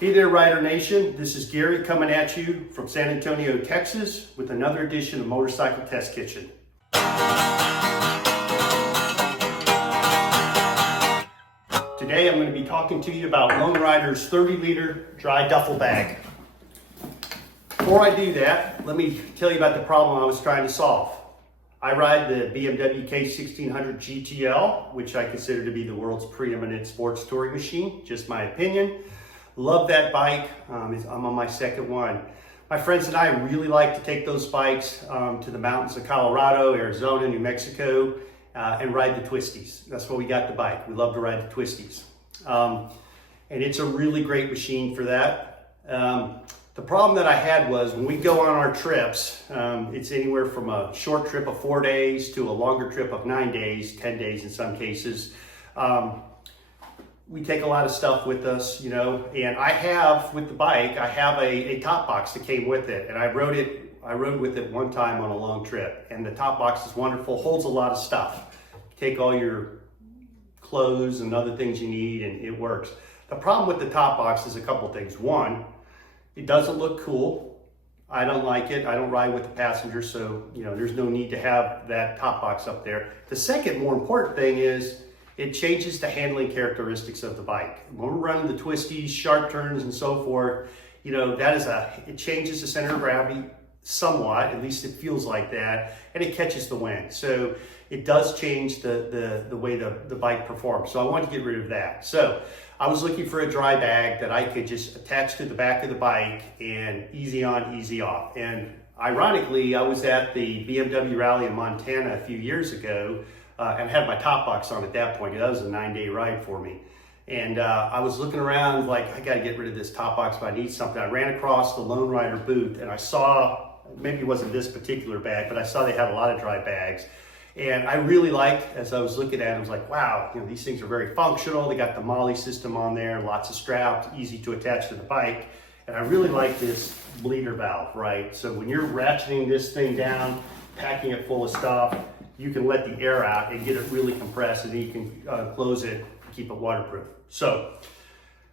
Hey there, Rider Nation. This is Gary coming at you from San Antonio, Texas with another edition of Motorcycle Test Kitchen. Today I'm going to be talking to you about Lone Rider's 30-liter dry duffel bag. Before I do that, let me tell you about the problem I was trying to solve. I ride the BMW K1600 GTL, which I consider to be the world's preeminent sports touring machine, just my opinion. Love that bike. I'm on my second one. My friends and I really like to take those bikes to the mountains of Colorado, Arizona, New Mexico, and ride the twisties. That's why we got the bike. We love to ride the twisties. And it's a really great machine for that. The problem that I had was when we go on our trips, it's anywhere from a short trip of 4 days to a longer trip of 9 days, 10 days in some cases. We take a lot of stuff with us, you know, and I have, with the bike, I have a top box that came with it, and I rode with it one time on a long trip, and the top box is wonderful, holds a lot of stuff. Take all your clothes and other things you need, and it works. The problem with the top box is a couple things. One, it doesn't look cool. I don't like it. I don't ride with the passenger, so, you know, there's no need to have that top box up there. The second more important thing is, it changes the handling characteristics of the bike. When we're running the twisties, sharp turns, and so forth, you know, it changes the center of gravity somewhat, at least it feels like that, and it catches the wind. So it does change the way the bike performs. So I wanted to get rid of that. So I was looking for a dry bag that I could just attach to the back of the bike and easy on, easy off. And ironically, I was at the BMW rally in Montana a few years ago, and had my top box on at that point. That was a 9-day ride for me. And I was looking around like, I gotta get rid of this top box, but I need something. I ran across the Lone Rider booth and I saw, maybe it wasn't this particular bag, but I saw they had a lot of dry bags. And I really liked, as I was looking at it, I was like, wow, you know, these things are very functional. They got the MOLLE system on there, lots of straps, easy to attach to the bike. And I really like this bleeder valve, right? So when you're ratcheting this thing down, packing it full of stuff, you can let the air out and get it really compressed, and then you can close it, keep it waterproof. So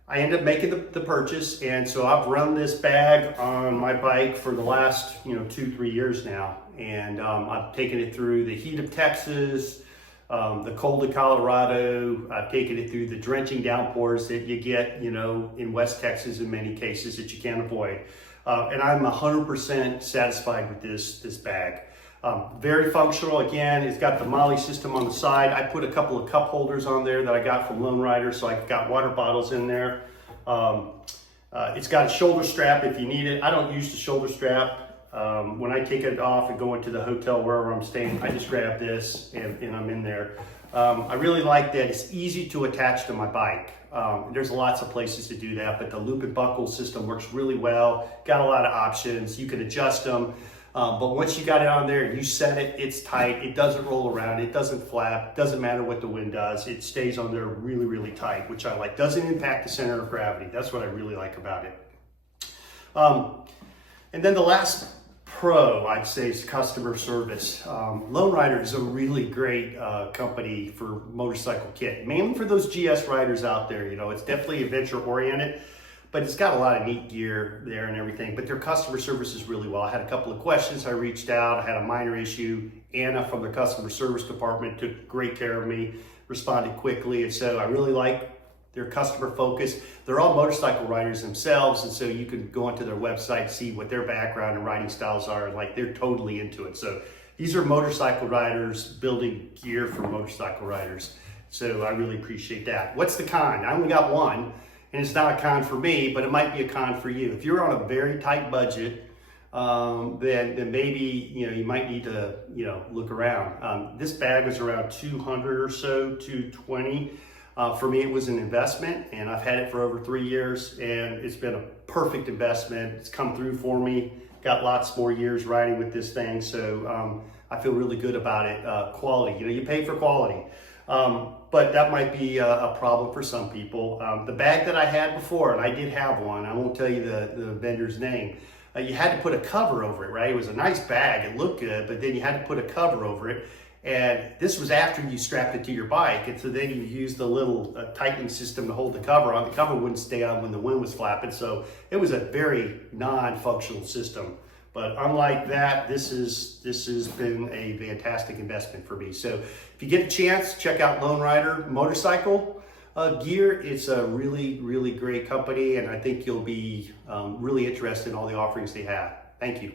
I ended up making the purchase, and so I've run this bag on my bike for the last 2-3 years now, and I've taken it through the heat of Texas, the cold of Colorado. I've taken it through the drenching downpours that you get in West Texas in many cases that you can't avoid, and I'm 100% satisfied with this bag. Very functional. Again, it's got the MOLLE system on the side. I put a couple of cup holders on there that I got from Lone Rider, so I've got water bottles in there. It's got a shoulder strap if you need it. I don't use the shoulder strap. When I take it off and go into the hotel wherever I'm staying, I just grab this and I'm in there. I really like that it's easy to attach to my bike. There's lots of places to do that, but the loop and buckle system works really well. Got a lot of options. You can adjust them. But once you got it on there and you set it, it's tight. It doesn't roll around. It doesn't flap. Doesn't matter what the wind does. It stays on there really, really tight, which I like. Doesn't impact the center of gravity. That's what I really like about it. And then the last pro, I'd say, is customer service. Lone Rider is a really great company for motorcycle kit, mainly for those GS riders out there. It's definitely adventure oriented, but it's got a lot of neat gear there and everything, but their customer service is really well. I had a couple of questions. I reached out. I had a minor issue. Anna from the customer service department took great care of me, responded quickly, and so I really like their customer focus. They're all motorcycle riders themselves, and so you can go onto their website, see what their background and riding styles are, and like they're totally into it. So these are motorcycle riders building gear for motorcycle riders. So I really appreciate that. What's the con? I only got one. And it's not a con for me, but it might be a con for you. If you're on a very tight budget, then maybe you might need to look around. This bag was around 200 or so, 220. For me, it was an investment, and I've had it for over 3 years, and it's been a perfect investment. It's come through for me. Got lots more years riding with this thing, so I feel really good about it. Quality, you pay for quality. But that might be a problem for some people. The bag that I had before, and I did have one, I won't tell you the vendor's name, you had to put a cover over it, right? It was a nice bag, it looked good, but then you had to put a cover over it. And this was after you strapped it to your bike, and so then you used the little tightening system to hold the cover on. The cover wouldn't stay on when the wind was flapping, so it was a very non-functional system. But unlike that, this has been a fantastic investment for me. So if you get a chance, check out Lone Rider Motorcycle Gear. It's a really, really great company, and I think you'll be really interested in all the offerings they have. Thank you.